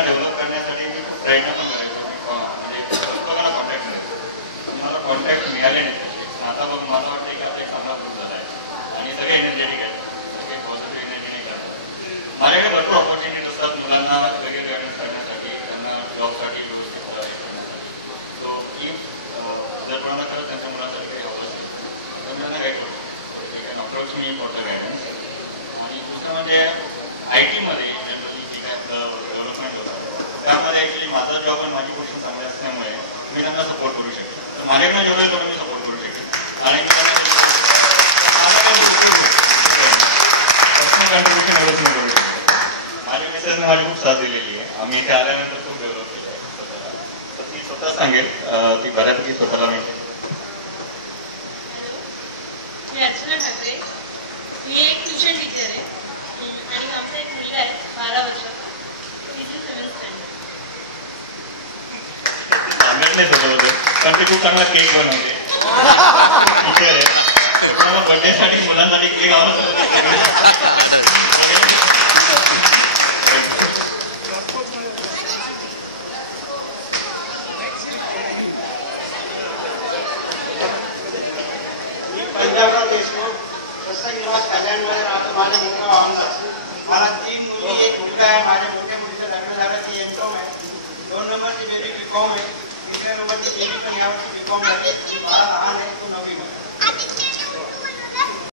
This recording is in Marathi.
मुलांना डेव्हलप करण्यासाठी मी खूप प्रयत्न पण करायचो. म्हणजे लोकांना कॉन्टॅक्ट करायचो. मला कॉन्टॅक्ट मिळाले नाही. आता मग मला वाटतं की आपला एक चांगला ग्रुप झाला आहे आणि सगळे एनर्जेटिक आहेत, सगळे पॉझिटिव्ह एनर्जेटिक आहेत. माझ्याकडे भरपूर ऑपॉर्च्युनिटीज असतात मुलांना वगैरे गायडन्स करण्यासाठी, त्यांना जॉबसाठी व्यवस्थित करण्यासाठी. सो जर कोणाला खरंच त्यांच्या मुलांसाठी काही हवं असेल तर मी त्यांना गाईड करू शकतो. ते काय approach me for the guidance. आणि दुसरं म्हणजे IT मध्ये जनरली जे काय आपलं डेव्हलपमेंट होतं त्यामध्ये ॲक्च्युली माझा जॉब आणि माझी पोझिशन चांगली असल्यामुळे मी त्यांना सपोर्ट करू शकतो. तर माझ्याकडनं जेवढं तेवढं मी सपोर्ट करू शकेन आणि मी त्यांना पर्सनल कॉन्ट्रीब्युशन एवढंच मी करू शकतो. माझ्या मिसेसने माझी खूप साथ दिलेली आहे. आम्ही इथे आल्यानंतर खूप डेव्हलप केलं आहे स्वतःला. तर ती स्वतः सांगेल, ती बऱ्यापैकी स्वतःला मिळते. मी अर्चना ठाकरे. मी एक ट्युशन टीचर आहे आणि आमचा एक मुलगा आहे 12 वर्षाचा. सांगत नाही सगळं होतं पण ते खूप चांगला केक बनवते. टीचर आहे. कोणाला बर्थडेसाठी मुलांसाठी केक आवडतो. पंजाबराव देशमुख, प्रसन्न निवास कल्याणमध्ये राहतो. माझा मुलगा वाहनदास. मला 3 मुली, 1 मुलगा आहे. माझ्या मोठ्या मुलीचं लग्न झालं, ती M.Com आहे. 2 नंबरची बेबी B.Com आहे. 3 नंबरची बेबी पण यावर्षी B.Com झाली. मला लहान आहे, तो 9वी मध्ये.